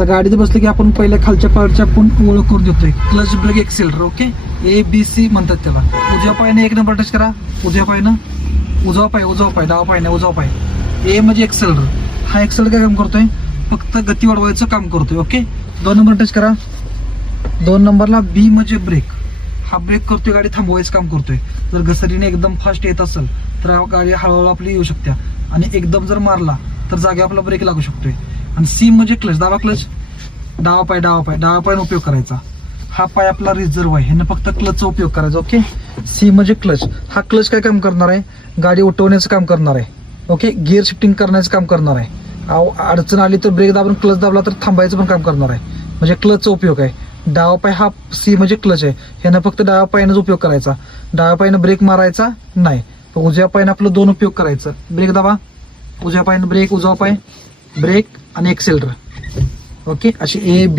आता गाडीत बसलं की आपण पहिल्या खालच्या पार्टच्या आपण ओळख करून देतोय. Clutch, brake, accelerator. Okay, ABC म्हणतात त्याला. उजव्या पायाने 1 नंबर टच करा. उजव्या पायानं उजवा पाय, डावा पाय नाही, उजवा पाय. A म्हणजे एक्सेलरेटर. हा एक्सेलरेटर काय काम करतोय? फक्त गती वाढवायचं काम करतोय. ओके, 2 नंबर टच करा. 2 नंबरला B म्हणजे ब्रेक. हा ब्रेक करतोय, गाडी थांबवायचं काम करतोय. जर घसरीने एकदम फास्ट येत असेल तर गाडी हळूहळू आपली येऊ शकते, आणि एकदम जर मारला तर जागी आपला ब्रेक लागू शकतोय. आणि C म्हणजे क्लच. दाबा क्लच. डावा पायाने उपयोग करायचा. हा पाय आपला रिझर्व आहे, ह्यानं फक्त क्लचचा उपयोग करायचा. ओके, C म्हणजे क्लच. हा क्लच काय काम करणार आहे? गाडी उठवण्याचं काम करणार आहे. ओके, गिअर शिफ्टिंग करण्याचं काम करणार आहे. अडचण आली तर ब्रेक दाबून क्लच दाबला तर थांबायचं पण काम करणार आहे. म्हणजे क्लचचा उपयोग आहे. डावा पाय हा C म्हणजे क्लच आहे, ह्यानं फक्त डाव्या पायानेच उपयोग करायचा. डाव्या पायानं ब्रेक मारायचा नाही. उजव्या पायानं आपलं 2 उपयोग करायचं. ब्रेक दाबा, उजव्या पायानं ब्रेक, उजवा पाय ब्रेक आणि एक्सेलरेटर. ओके, अशी A B